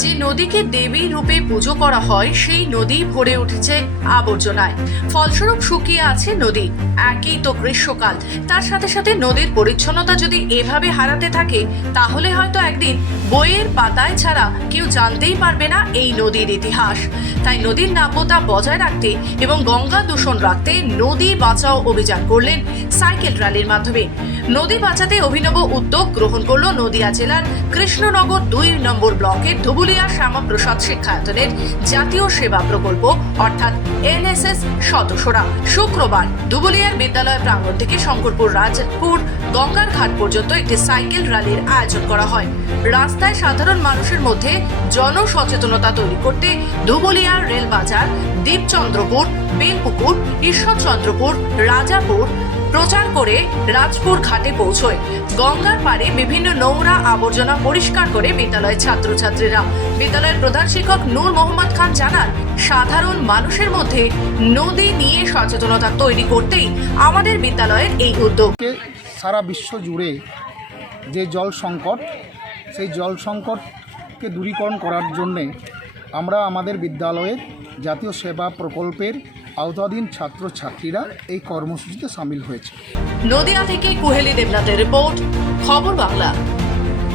যে নদীকে দেবী রূপে পুজো করা হয়, সেই নদী ভরে উঠেছে আবর্জনায়। ফলস্বরূপ শুকিয়ে আছে নদী। একই তো গ্রীষ্মকাল। তার সাথে সাথে নদীর পরিচ্ছন্নতা যদি এভাবে হারাতে থাকে, তাহলে হয়তো একদিন বইয়ের পাতায় ছাড়া কেউ জানতেই পারবে না এই নদীর ইতিহাস। তাই নদীর নাব্যতা বজায় রাখতে এবং গঙ্গা দূষণ রাখতে নদী বাঁচাও অভিযান করলেন সাইকেল র্যালির মাধ্যমে। নদী বাঁচাতে অভিনব উদ্যোগ গ্রহণ করল নদিয়া জেলার কৃষ্ণনগর দুই নম্বর ব্লকের ধুবুলিয়া শ্যামাপ্রসাদ শিক্ষায়তনের জাতীয় সেবা প্রকল্প, অর্থাৎ এনএসএস সদস্যরা শুক্রবার ধুবুলিয়ার বিদ্যালয় প্রাঙ্গণ থেকে শঙ্করপুর রাজপুর গঙ্গার ঘাট পর্যন্ত একটি সাইকেল র্যালির আয়োজন করা হয়। রাস্তায় সাধারণ মানুষের মধ্যে জনসচেতনতা তৈরি করতে ধুবুলিয়ার রেলবাজার দ্বীপচন্দ্রপুর বেলপুকুর, ঈশ্বরচন্দ্রপুর, রাজাপুর প্রচার করে রাজপুর ঘাটে পৌঁছয়। গঙ্গার পাড়ে বিভিন্ন নোংরা আবর্জনা পরিষ্কার করে বিদ্যালয়ের ছাত্রছাত্রীরা। বিদ্যালয়ের প্রধান শিক্ষক নূর মোহাম্মদ খান জানান, সাধারণ মানুষের মধ্যে নদী নিয়ে সচেতনতা তৈরি করতেই আমাদের বিদ্যালয়ের এই উদ্যোগ। সারা বিশ্ব জুড়ে যে জল সংকট, সেই জল সংকটকে দূরীকরণ করার জন্যে আমরা আমাদের বিদ্যালয়ের জাতীয় সেবা প্রকল্পের আওতাধীন ছাত্রছাত্রীরা এই কর্মসূচিতে সামিল হয়েছে। নদিয়া থেকে কুহেলি দেবনাথের রিপোর্ট, খবর বাংলা।